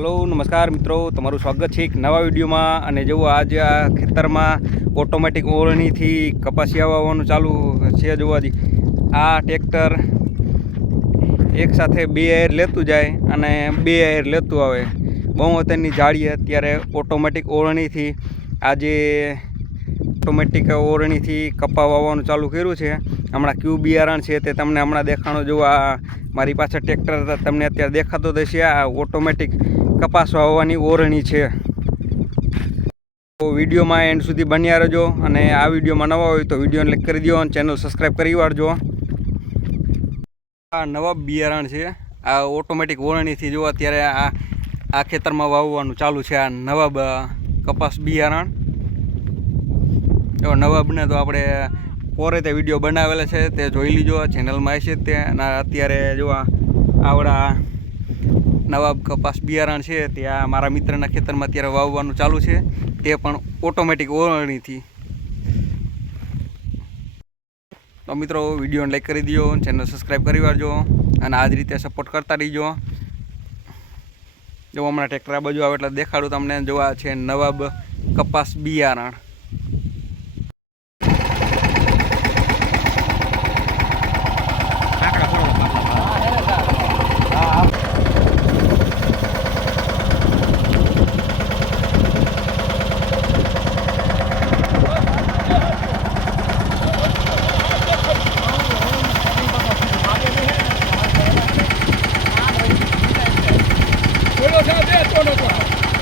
Hello, નમસ્કાર મિત્રો. તમારું સ્વાગત છે એક નવા વિડીયોમાં. અને જેવું આજે આ ખેતરમાં ઓટોમેટિક ઓળણીથી કપાસિયા વાવવાનું ચાલુ છે જોવાથી આ ટ્રેક્ટર એક સાથે બે એર લેતું જાય અને બે એર લેતું આવે. બહુ અત્યારની જાળી અત્યારે ઓટોમેટિક ઓળણીથી આજે ઓટોમેટિક ઓરણીથી કપા વાવવાનું ચાલુ કર્યું છે. હમણાં ક્યુ બિયારણ છે તે તમને હમણાં દેખાણો જો આ મારી પાછળ ટ્રેક્ટર તમને અત્યારે દેખાતો થશે આ ઓટોમેટિક કપાસ વાવવાની ઓરણી છે. તો વિડીયોમાં એન્ડ સુધી બન્યા રહેજો અને આ વિડીયોમાં નવા હોય તો વિડીયોને લાઈક કરી દો અને ચેનલ સબસ્ક્રાઈબ કરી વાળજો. આ નવા બિયારણ છે, આ ઓટોમેટિક ઓરણીથી જો અત્યારે આ આ ખેતરમાં વાવવાનું ચાલુ છે, આ નવા કપાસ બિયારણ. જો નવાબને તો આપણે પોરે તે વીડિયો બનાવેલા છે, તે જોઈ લીજો ચેનલમાં આવી છે તે. અત્યારે જો આવડા નવાબ કપાસ બિયારણ છે, તે આ મારા મિત્રના ખેતરમાં અત્યારે વાવવાનું ચાલુ છે. તે પણ ઓટોમેટિક ઓરણીથી. તો મિત્રો, વિડીયોને લાઈક કરી દો ચેનલ સબસ્ક્રાઈબ કરી વાળજો, અને આ જ રીતે સપોર્ટ કરતા રહીજો. જો હમણાં ટ્રેક્ટર આ બાજુ આવે એટલે દેખાડું તમને જોવા છે નવાબ કપાસ બિયારણ. એટલે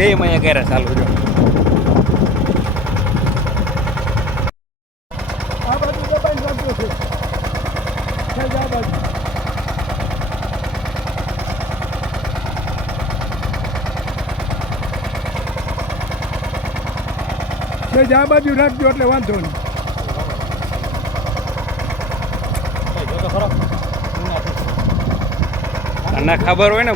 બે માં ક્યારે ચાલુ જો આ બાજુ રાખજો એટલે વાંધો નહીં. અને ખબર હોય ને